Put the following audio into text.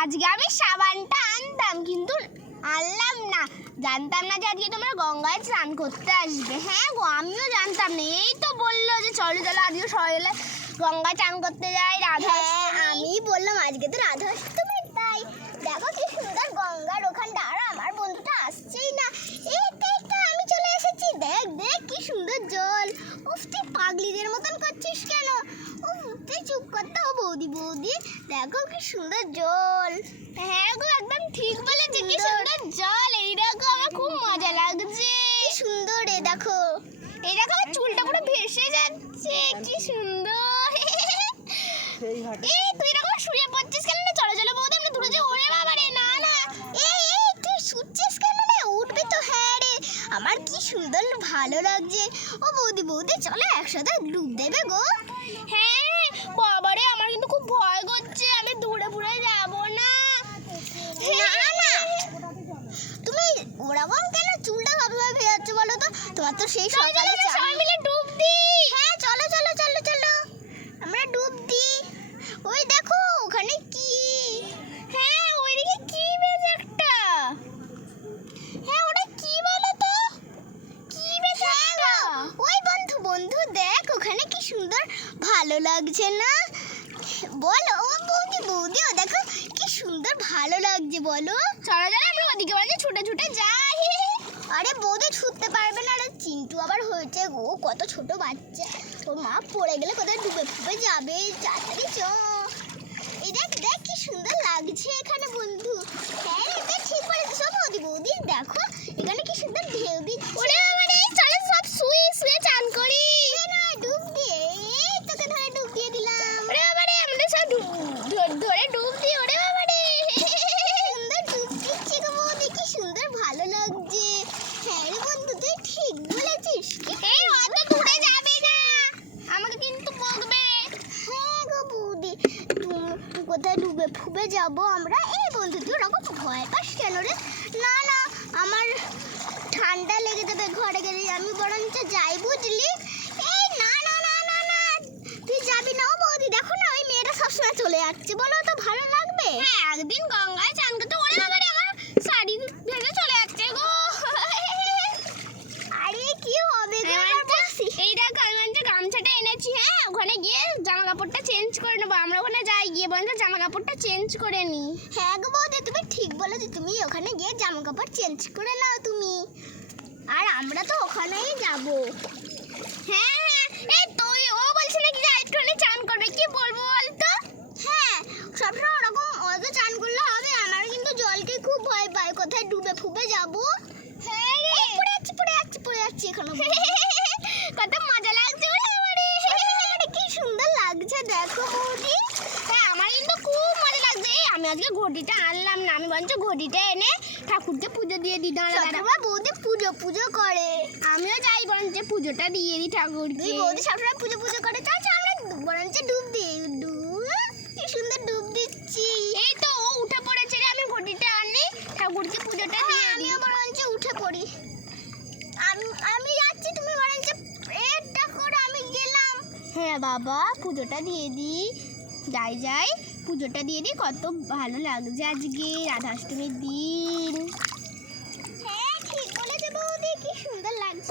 আজকে আমি সাবানটা আনতাম কিন্তু আনলাম না, জানতাম না যে আজকে তোমরা গঙ্গায় স্নান করতে আসবে। হ্যাঁ গো, আমিও জানতাম না, এই তো বললো যে চলো চলো আজকে সবাই গঙ্গায় স্নান করতে যাই। রাধা আমি বললাম আজকে তো রাধা অষ্টমী, তাই দেখো কি সুন্দর গঙ্গার ওখানটা, আর আমার বন্ধুটা আসছেই না। এই তো আমি চলে এসেছি, দেখ দেখ কি সুন্দর জল। উফ, তুই পাগলিদের মতন করছিস কেন? উফ, তুই চুপ করতে। ও বৌদি বৌদি, দেখো কি সুন্দর জল। হ্যাঁ গো, একদম ঠিক বলেছে, কি সুন্দর জল। এই দেখো, আমার খুব মজা লাগছে। কি সুন্দর রে, দেখো এই দেখো আমার চুলটা পুরো ভেসে যাচ্ছে, কি সুন্দর। এই তুই এরকম শুয়ে পড়ছিস কেন? না চলো চলো বৌদি, আমরা দূরে যাই। ওরে বাবা রে, না না, এই তুই শুচ্ছিস কেন রে? উঠবি তো। হ্যাঁ রে, আমার কি সুন্দর ভালো লাগছে। ও বৌদি বৌদি, চলো একসাথে ডুব দেবে গো। হ্যাঁ বাবা রে, আমার কিন্তু খুব ভয় করছে, আমি দূরে দূরে যাবো না। না না, তুমি ওরকম কেন চুলটা সবসময় ভেজাচ্ছ বলো তো? তোমার তো সেই সকালে সবাই মিলে ডুব দিই। হ্যাঁ চলো চলো চলো চলো, আমরা ডুব দিই। ওই দেখো ওখানে কি। হ্যাঁ ওইদিকে কি বেশ একটা। হ্যাঁ ওটা কি বলো তো? কি বেশ একটা। ওই বন্ধু বন্ধু, দেখ ওখানে কি সুন্দর, ভালো লাগছে না বলো? ও বৌদি বৌদি, ও দেখো কি সুন্দর ভালো লাগছে বলো। চলো চলো আমরা ওদিকে বাড়ি ছুটে ছুটে যাই। আরে বৌদি ছুটতে পারবে না, আরে চিন্টু আবার হয়েছে গো, কত ছোট বাচ্চা, ওর মা পড়ে গেলে কোথায় ডুবে ফুবে যাবে। তাড়াতাড়ি চ। এই দেখ দেখ কি সুন্দর লাগছে এখানে বন্ধু। হ্যাঁ এটা ঠিক বলেছিস। ও বৌদি বৌদি, দেখো এখানে কি সুন্দর ঢেউ দিচ্ছে। ওরে বাবা রে, চলো সব শুয়ে শুয়ে চান করি। না ডুব দিয়ে, এই তোকে ধরে ডুব দিয়ে দিলাম। ওরে বাবা রে, আমাদের সব ধরে ডুব দিই। ওরে বাবা রে, সুন্দর ডুব দিচ্ছে গো বৌদি, কি সুন্দর ভালো লাগছে। হ্যাঁ রে বন্ধু, তুই ঠিক বলেছিস। এই অত দূরে যাবে না, আমাকে কিন্তু বকবে। হ্যাঁ গো বৌদি, কোথায় ডুবে ফুবে যাব আমরা? এই বন্ধু তুই ওরকম ভয় পাস কেন রে? না না, আমার ঠান্ডা লেগে যাবে ঘরে গেলে, আমি বরঞ্চ যাই বুঝলি। এই না না না না না, তুই যাবি না। ও বৌদি দেখো না, ওই মেয়েটা সবসময় চলে যাচ্ছে, বলো তো ভালো লাগবে? হ্যাঁ একদিন গঙ্গায় চান করতে, ওরে বাবা রে, আমার শাড়ি ভেজে চলে যাচ্ছে গো। আরে কি হবে গো, এই দেখ আমি যে গামছাটা এনেছি, হ্যাঁ ওখানে গিয়ে জামা কাপড়টা চেঞ্জ করে নেবো। আমরা ওখানে যাই, গিয়ে বন্ধ জামা কাপড়টা চেঞ্জ করে নিই। হ্যাঁ গো বৌদি, তুমি ঠিক বলেছো, তুমি ওখানে গিয়ে জামা কাপড় চেঞ্জ করে নাও তুমি, আর আমরা তো ওখানেই যাব। হ্যাঁ হ্যাঁ, এই তুই ও বলছে নাকি যে একটুখানি চান করবে, কি বলবো বলতো? হ্যাঁ সবসময় ওরকম অত চান করলে হবে? আমার কিন্তু জলকে খুব ভয় পায়, কোথায় ডুবে ফুবে যাব। হ্যাঁ রে, পড়ে যাচ্ছি পড়ে যাচ্ছি পড়ে যাচ্ছি এখনো। কত মজা লাগছে ওরে বাবা রে। আরে কি সুন্দর লাগছে দেখো বৌদি। হ্যাঁ আমার কিন্তু খুব মজা লাগছে। এই আমি আজকে ঘটিটা আনলাম না, আমি বলছি ঘটিটা এনে ঠাকুরকে পুজো দিয়ে দিই। দাঁড়া দাঁড়া, সবসময় বৌদি পুজো পুজো করে, আমিও যাই বরঞ্চ পুজোটা দিয়ে দিই ঠাকুরকে। তুই বৌদি সবসময় পুজো পুজো করে, চাচা আমরা বরঞ্চ ডুব দিই। ডুব, কি সুন্দর ডুব দিচ্ছি। এই তো ও উঠে পড়েছে রে, আমি ঘটিটা আনি ঠাকুরকে পুজোটা দিয়ে দিই। আমিও বরঞ্চ উঠে পড়ি। আমি যাচ্ছি, তুমি বরঞ্চ এটা করে, আমি গেলাম। হ্যাঁ বাবা, পুজোটা দিয়ে দিই, যাই যাই পুজোটা দিয়ে দিই। কত ভালো লাগছে আজকে রাধাষ্টমীর দিন। হ্যাঁ ঠিক বলেছে বৌদি, কি সুন্দর লাগছে।